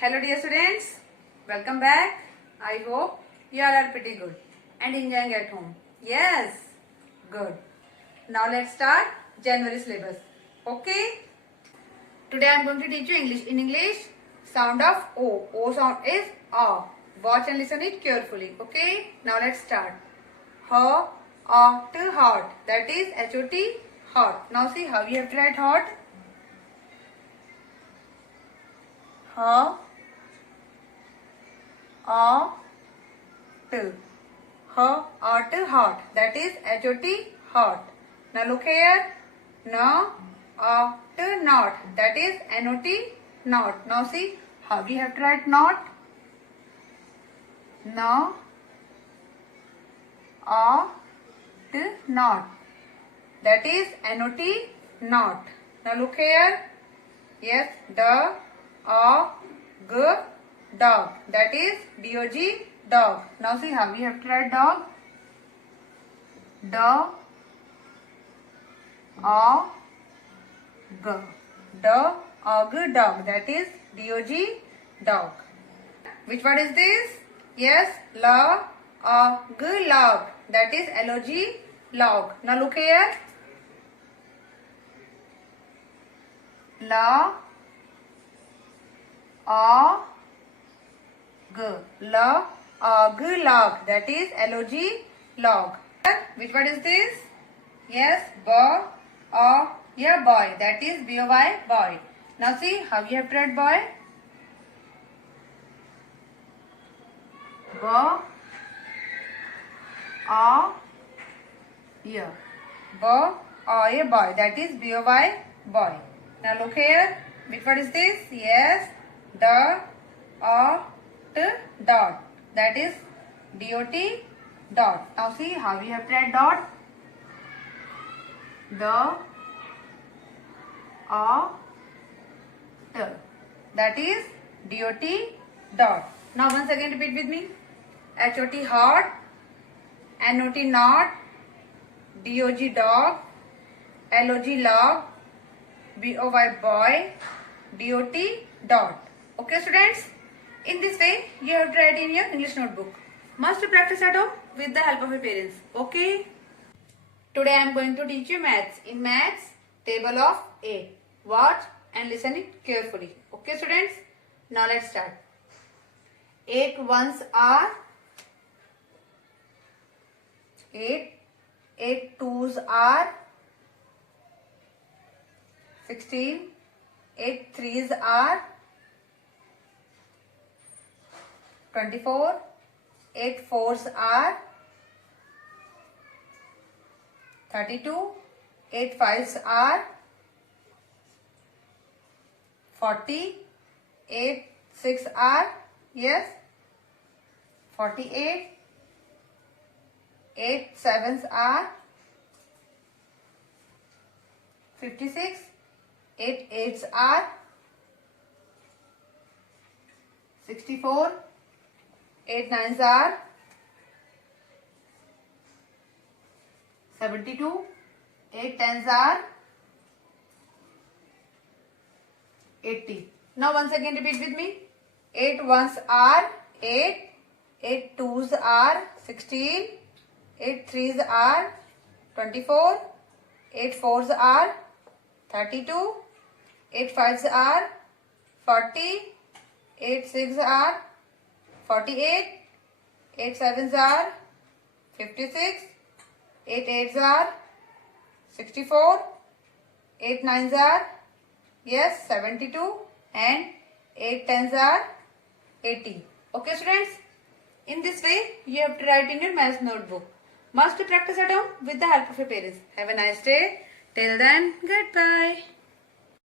Hello dear students, welcome back. I hope you all are pretty good and enjoying at home. Yes, good. Now let's start January syllabus. Okay? Today I am going to teach you English. In English, sound of O. O sound is A. Watch and listen it carefully. Okay? Now let's start. Hot, hot. That is H-O-T, hot. Now see how you have to write hot. Hot. Hot. That is H-O-T, hot. Now look here. Not. That is N-O-T, not. Now see how we have to write not. No. Not. That is N-O-T, not. Now look here. Yes. Dog. That is D-O-G, dog. Now see how we have to write dog. Dog. That is D-O-G, dog. Which word is this? Yes, log. That is L-O-G, log. Now look here. Log. That is L-O-G, log. Which word is this? Yes, boy. That is B-O-Y, boy. Now see how you have to write boy. Boy. That is B-O-Y, boy. Now look here. Which word is this? Yes, dot. That is D-O-T, dot. Now see how you have to write dot. That is D-O-T, dot. Now once again repeat with me. H-O-T, hot. N-O-T, not. D-O-G, dog. L-O-G, log. B-O-Y, boy. D-O-T, dot. Okay students? In this way, you have to write in your English notebook. Must practice at home with the help of your parents. Okay? Today I am going to teach you maths. In maths, table of 8. Watch and listen it carefully. Okay students? Now let's start. 8 ones are 8. 8 twos are 16. 8 threes are 24. 8 fours are 32. 8 fives are 40. 8 six are, yes, 48. 8 sevens are 56. 8 eights are 64. 8 nines are 72. 8 tens are 80. Now once again repeat with me. 8 ones are 8. 8 twos are 16. 8 threes are 24. 8 fours are 32. 8 fives are 40. 8 sixes are 48. 8 sevens are 56. 8 eights are 64. 8 nines are, yes, 72. And 8 tens are 80. Okay students? In this way, you have to write in your maths notebook. Must practice at home with the help of your parents. Have a nice day. Till then, goodbye.